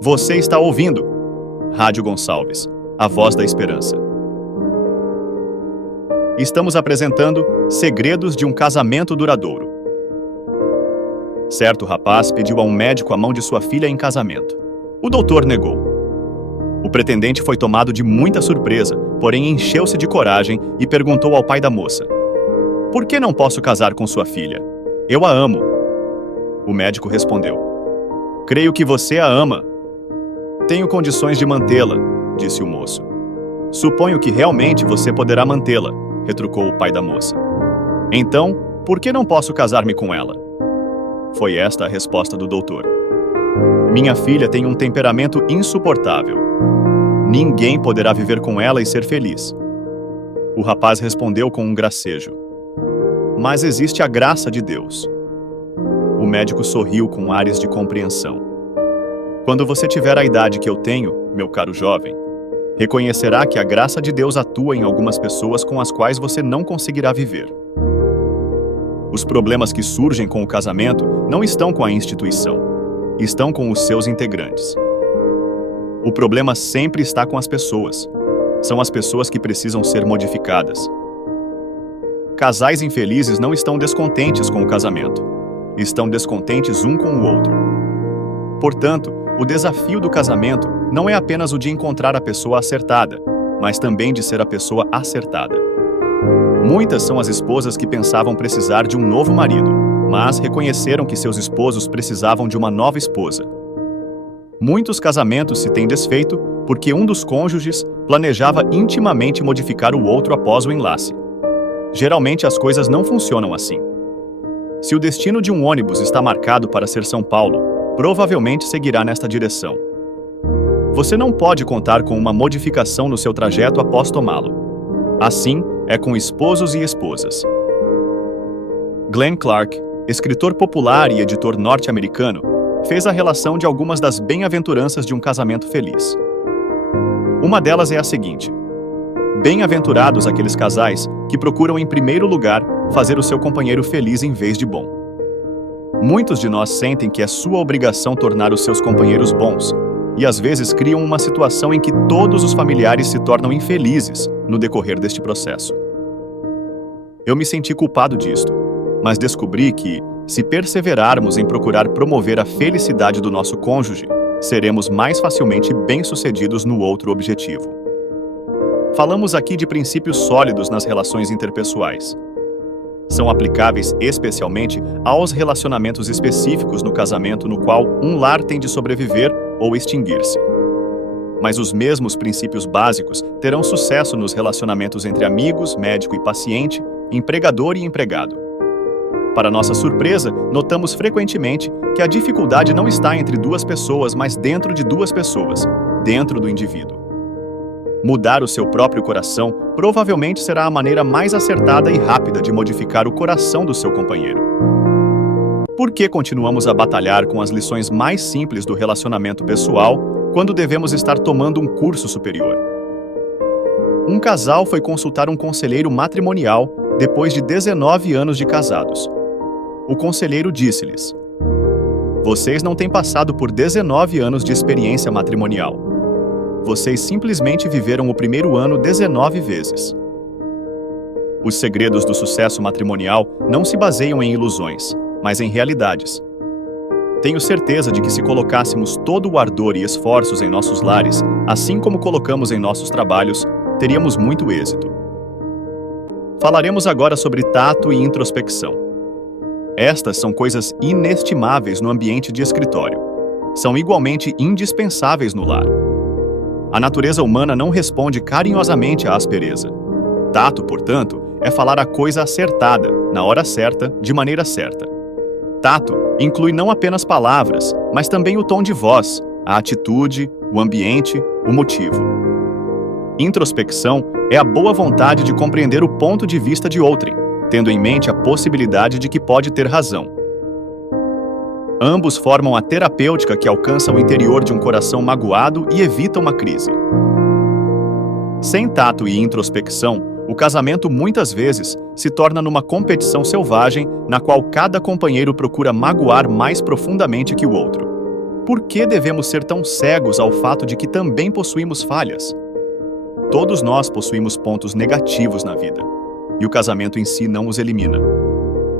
Você está ouvindo Rádio Gonçalves, a voz da esperança. Estamos apresentando Segredos de um Casamento Duradouro. Certo rapaz pediu a um médico a mão de sua filha em casamento. O doutor negou. O pretendente foi tomado de muita surpresa, porém encheu-se de coragem e perguntou ao pai da moça: "Por que não posso casar com sua filha? Eu a amo." O médico respondeu: "Creio que você a ama." "Tenho condições de mantê-la", disse o moço. "Suponho que realmente você poderá mantê-la", retrucou o pai da moça. "Então, por que não posso casar-me com ela?" Foi esta a resposta do doutor. "Minha filha tem um temperamento insuportável. Ninguém poderá viver com ela e ser feliz." O rapaz respondeu com um gracejo: "Mas existe a graça de Deus." O médico sorriu com ares de compreensão. "Quando você tiver a idade que eu tenho, meu caro jovem, reconhecerá que a graça de Deus atua em algumas pessoas com as quais você não conseguirá viver. Os problemas que surgem com o casamento não estão com a instituição, estão com os seus integrantes. O problema sempre está com as pessoas. São as pessoas que precisam ser modificadas. Casais infelizes não estão descontentes com o casamento, estão descontentes um com o outro. Portanto, o desafio do casamento não é apenas o de encontrar a pessoa acertada, mas também de ser a pessoa acertada. Muitas são as esposas que pensavam precisar de um novo marido, mas reconheceram que seus esposos precisavam de uma nova esposa. Muitos casamentos se têm desfeito porque um dos cônjuges planejava intimamente modificar o outro após o enlace. Geralmente as coisas não funcionam assim. Se o destino de um ônibus está marcado para ser São Paulo, provavelmente seguirá nesta direção. Você não pode contar com uma modificação no seu trajeto após tomá-lo. Assim é com esposos e esposas. Glenn Clark, escritor popular e editor norte-americano, fez a relação de algumas das bem-aventuranças de um casamento feliz. Uma delas é a seguinte: bem-aventurados aqueles casais que procuram em primeiro lugar fazer o seu companheiro feliz em vez de bom. Muitos de nós sentem que é sua obrigação tornar os seus companheiros bons, e às vezes criam uma situação em que todos os familiares se tornam infelizes no decorrer deste processo. Eu me senti culpado disto, mas descobri que, se perseverarmos em procurar promover a felicidade do nosso cônjuge, seremos mais facilmente bem-sucedidos no outro objetivo. Falamos aqui de princípios sólidos nas relações interpessoais. São aplicáveis especialmente aos relacionamentos específicos no casamento no qual um lar tem de sobreviver ou extinguir-se. Mas os mesmos princípios básicos terão sucesso nos relacionamentos entre amigos, médico e paciente, empregador e empregado. Para nossa surpresa, notamos frequentemente que a dificuldade não está entre duas pessoas, mas dentro de duas pessoas, dentro do indivíduo. Mudar o seu próprio coração provavelmente será a maneira mais acertada e rápida de modificar o coração do seu companheiro. Por que continuamos a batalhar com as lições mais simples do relacionamento pessoal quando devemos estar tomando um curso superior? Um casal foi consultar um conselheiro matrimonial depois de 19 anos de casados. O conselheiro disse-lhes: "Vocês não têm passado por 19 anos de experiência matrimonial. Vocês simplesmente viveram o primeiro ano 19 vezes." Os segredos do sucesso matrimonial não se baseiam em ilusões, mas em realidades. Tenho certeza de que se colocássemos todo o ardor e esforços em nossos lares, assim como colocamos em nossos trabalhos, teríamos muito êxito. Falaremos agora sobre tato e introspecção. Estas são coisas inestimáveis no ambiente de escritório. São igualmente indispensáveis no lar. A natureza humana não responde carinhosamente à aspereza. Tato, portanto, é falar a coisa acertada, na hora certa, de maneira certa. Tato inclui não apenas palavras, mas também o tom de voz, a atitude, o ambiente, o motivo. Introspecção é a boa vontade de compreender o ponto de vista de outrem, tendo em mente a possibilidade de que pode ter razão. Ambos formam a terapêutica que alcança o interior de um coração magoado e evita uma crise. Sem tato e introspecção, o casamento muitas vezes se torna numa competição selvagem na qual cada companheiro procura magoar mais profundamente que o outro. Por que devemos ser tão cegos ao fato de que também possuímos falhas? Todos nós possuímos pontos negativos na vida, e o casamento em si não os elimina.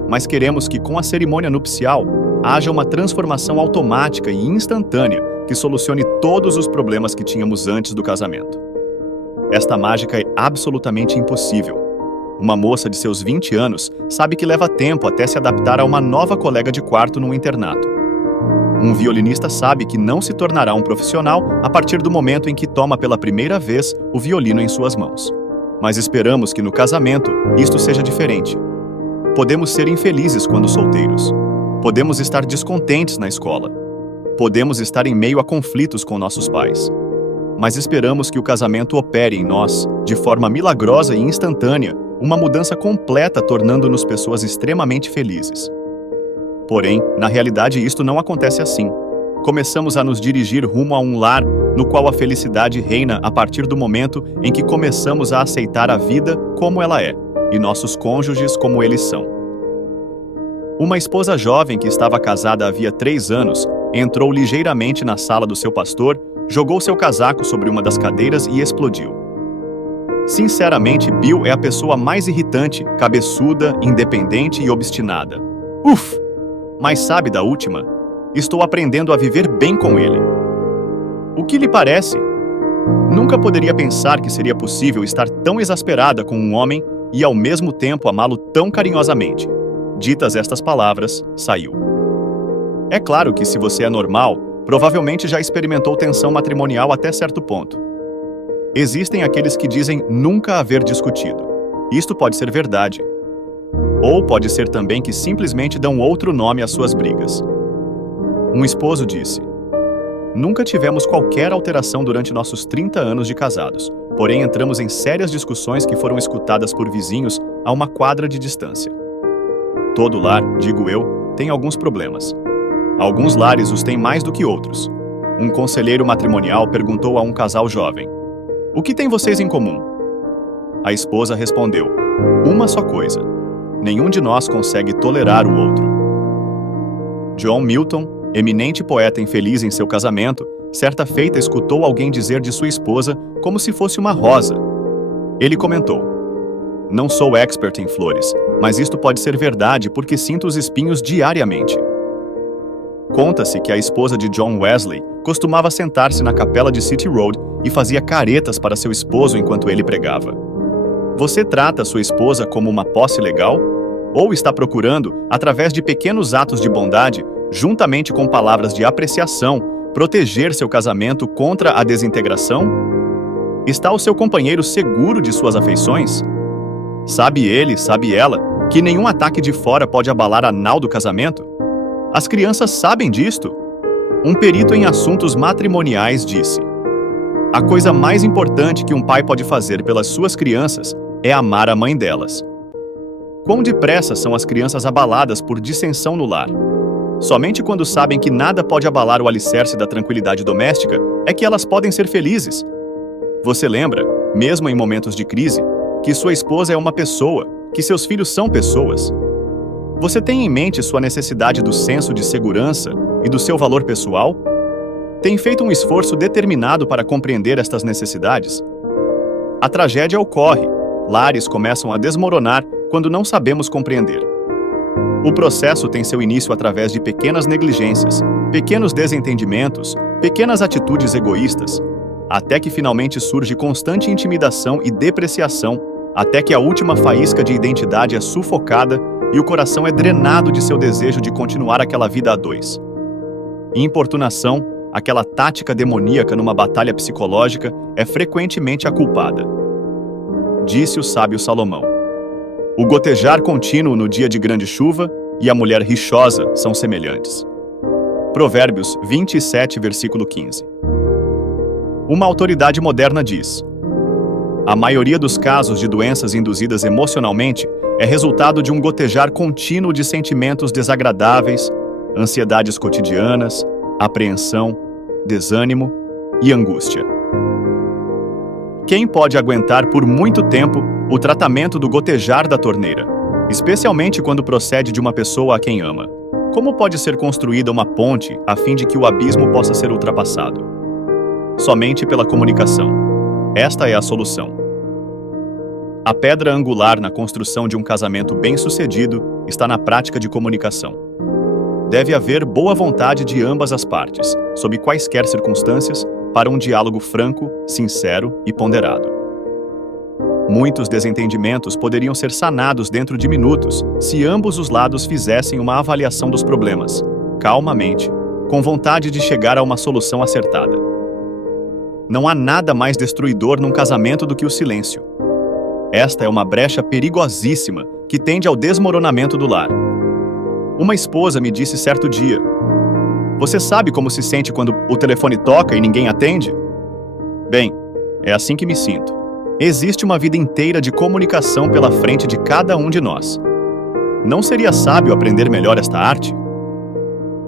Mas queremos que, com a cerimônia nupcial, haja uma transformação automática e instantânea que solucione todos os problemas que tínhamos antes do casamento. Esta mágica é absolutamente impossível. Uma moça de seus 20 anos sabe que leva tempo até se adaptar a uma nova colega de quarto no internato. Um violinista sabe que não se tornará um profissional a partir do momento em que toma pela primeira vez o violino em suas mãos. Mas esperamos que no casamento isto seja diferente. Podemos ser infelizes quando solteiros. Podemos estar descontentes na escola. Podemos estar em meio a conflitos com nossos pais. Mas esperamos que o casamento opere em nós, de forma milagrosa e instantânea, uma mudança completa, tornando-nos pessoas extremamente felizes. Porém, na realidade, isto não acontece assim. Começamos a nos dirigir rumo a um lar no qual a felicidade reina a partir do momento em que começamos a aceitar a vida como ela é e nossos cônjuges como eles são. Uma esposa jovem que estava casada havia 3 anos entrou ligeiramente na sala do seu pastor, jogou seu casaco sobre uma das cadeiras e explodiu. Sinceramente, Bill é a pessoa mais irritante, cabeçuda, independente e obstinada. Uf! Mas sabe da última? Estou aprendendo a viver bem com ele. O que lhe parece? Nunca poderia pensar que seria possível estar tão exasperada com um homem e ao mesmo tempo amá-lo tão carinhosamente. Ditas estas palavras, saiu. É claro que se você é normal, provavelmente já experimentou tensão matrimonial até certo ponto. Existem aqueles que dizem nunca haver discutido. Isto pode ser verdade. Ou pode ser também que simplesmente dão outro nome às suas brigas. Um esposo disse: nunca tivemos qualquer alteração durante nossos 30 anos de casados, porém entramos em sérias discussões que foram escutadas por vizinhos a uma quadra de distância. Todo lar, digo eu, tem alguns problemas. Alguns lares os têm mais do que outros. Um conselheiro matrimonial perguntou a um casal jovem: o que têm vocês em comum? A esposa respondeu: uma só coisa. Nenhum de nós consegue tolerar o outro. John Milton, eminente poeta infeliz em seu casamento, certa feita escutou alguém dizer de sua esposa como se fosse uma rosa. Ele comentou: não sou expert em flores, mas isto pode ser verdade porque sinto os espinhos diariamente. Conta-se que a esposa de John Wesley costumava sentar-se na capela de City Road e fazia caretas para seu esposo enquanto ele pregava. Você trata sua esposa como uma posse legal? Ou está procurando, através de pequenos atos de bondade, juntamente com palavras de apreciação, proteger seu casamento contra a desintegração? Está o seu companheiro seguro de suas afeições? Sabe ele, sabe ela, que nenhum ataque de fora pode abalar a nau do casamento? As crianças sabem disto? Um perito em assuntos matrimoniais disse: a coisa mais importante que um pai pode fazer pelas suas crianças é amar a mãe delas. Quão depressa são as crianças abaladas por dissensão no lar? Somente quando sabem que nada pode abalar o alicerce da tranquilidade doméstica é que elas podem ser felizes. Você lembra, mesmo em momentos de crise, que sua esposa é uma pessoa, que seus filhos são pessoas? Você tem em mente sua necessidade do senso de segurança e do seu valor pessoal? Tem feito um esforço determinado para compreender estas necessidades? A tragédia ocorre. Lares começam a desmoronar quando não sabemos compreender. O processo tem seu início através de pequenas negligências, pequenos desentendimentos, pequenas atitudes egoístas, até que finalmente surge constante intimidação e depreciação, até que a última faísca de identidade é sufocada e o coração é drenado de seu desejo de continuar aquela vida a dois. Importunação, aquela tática demoníaca numa batalha psicológica, é frequentemente a culpada. Disse o sábio Salomão: o gotejar contínuo no dia de grande chuva e a mulher rixosa são semelhantes. Provérbios 27, versículo 15. Uma autoridade moderna diz: a maioria dos casos de doenças induzidas emocionalmente é resultado de um gotejar contínuo de sentimentos desagradáveis, ansiedades cotidianas, apreensão, desânimo e angústia. Quem pode aguentar por muito tempo o tratamento do gotejar da torneira, especialmente quando procede de uma pessoa a quem ama? Como pode ser construída uma ponte a fim de que o abismo possa ser ultrapassado? Somente pela comunicação. Esta é a solução. A pedra angular na construção de um casamento bem-sucedido está na prática de comunicação. Deve haver boa vontade de ambas as partes, sob quaisquer circunstâncias, para um diálogo franco, sincero e ponderado. Muitos desentendimentos poderiam ser sanados dentro de minutos se ambos os lados fizessem uma avaliação dos problemas, calmamente, com vontade de chegar a uma solução acertada. Não há nada mais destruidor num casamento do que o silêncio. Esta é uma brecha perigosíssima que tende ao desmoronamento do lar. Uma esposa me disse certo dia: "Você sabe como se sente quando o telefone toca e ninguém atende?" Bem, é assim que me sinto. Existe uma vida inteira de comunicação pela frente de cada um de nós. Não seria sábio aprender melhor esta arte?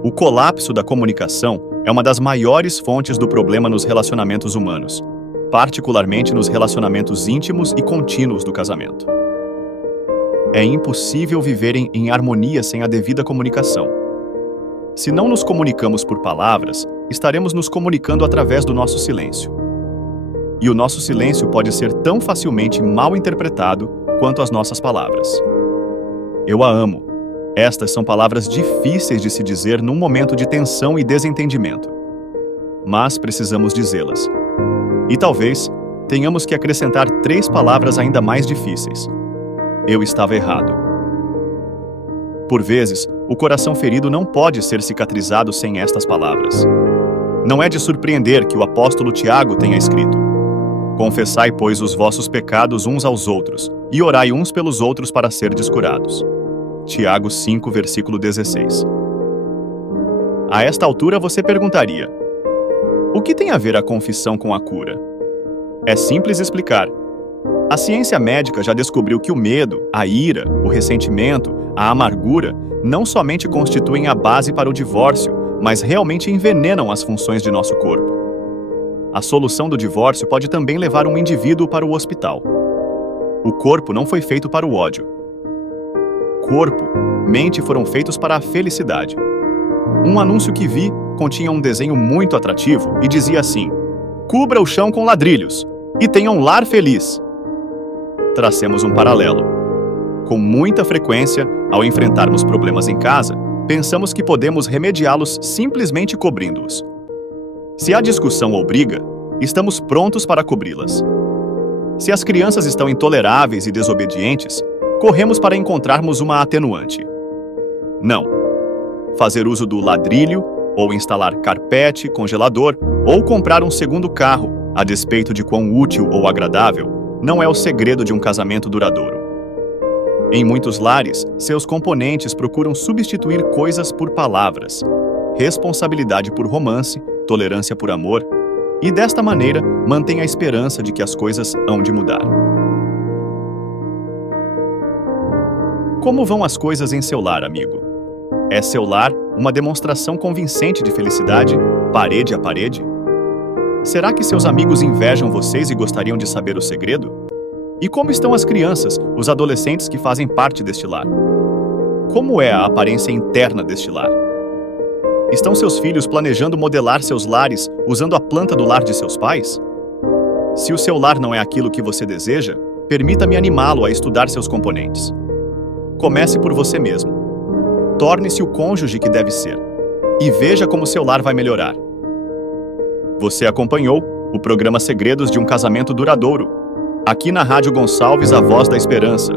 O colapso da comunicação é uma das maiores fontes do problema nos relacionamentos humanos, particularmente nos relacionamentos íntimos e contínuos do casamento. É impossível viver em harmonia sem a devida comunicação. Se não nos comunicamos por palavras, estaremos nos comunicando através do nosso silêncio. E o nosso silêncio pode ser tão facilmente mal interpretado quanto as nossas palavras. Eu a amo. Estas são palavras difíceis de se dizer num momento de tensão e desentendimento. Mas precisamos dizê-las. E talvez tenhamos que acrescentar 3 palavras ainda mais difíceis. Eu estava errado. Por vezes, o coração ferido não pode ser cicatrizado sem estas palavras. Não é de surpreender que o apóstolo Tiago tenha escrito: "Confessai, pois, os vossos pecados uns aos outros, e orai uns pelos outros para serdes curados." Tiago 5, versículo 16. A esta altura você perguntaria: o que tem a ver a confissão com a cura? É simples explicar. A ciência médica já descobriu que o medo, a ira, o ressentimento, a amargura não somente constituem a base para o divórcio, mas realmente envenenam as funções de nosso corpo. A solução do divórcio pode também levar um indivíduo para o hospital. O corpo não foi feito para o ódio. Corpo, mente foram feitos para a felicidade. Um anúncio que vi continha um desenho muito atrativo e dizia assim: "Cubra o chão com ladrilhos e tenha um lar feliz." Tracemos um paralelo. Com muita frequência, ao enfrentarmos problemas em casa, pensamos que podemos remediá-los simplesmente cobrindo-os. Se há discussão ou briga, estamos prontos para cobri-las. Se as crianças estão intoleráveis e desobedientes, corremos para encontrarmos uma atenuante. Não. Fazer uso do ladrilho, ou instalar carpete, congelador, ou comprar um segundo carro, a despeito de quão útil ou agradável, não é o segredo de um casamento duradouro. Em muitos lares, seus componentes procuram substituir coisas por palavras, responsabilidade por romance, tolerância por amor, e desta maneira mantém a esperança de que as coisas hão de mudar. Como vão as coisas em seu lar, amigo? É seu lar uma demonstração convincente de felicidade, parede a parede? Será que seus amigos invejam vocês e gostariam de saber o segredo? E como estão as crianças, os adolescentes que fazem parte deste lar? Como é a aparência interna deste lar? Estão seus filhos planejando modelar seus lares usando a planta do lar de seus pais? Se o seu lar não é aquilo que você deseja, permita-me animá-lo a estudar seus componentes. Comece por você mesmo. Torne-se o cônjuge que deve ser. E veja como seu lar vai melhorar. Você acompanhou o programa Segredos de um Casamento Duradouro, aqui na Rádio Gonçalves, a Voz da Esperança.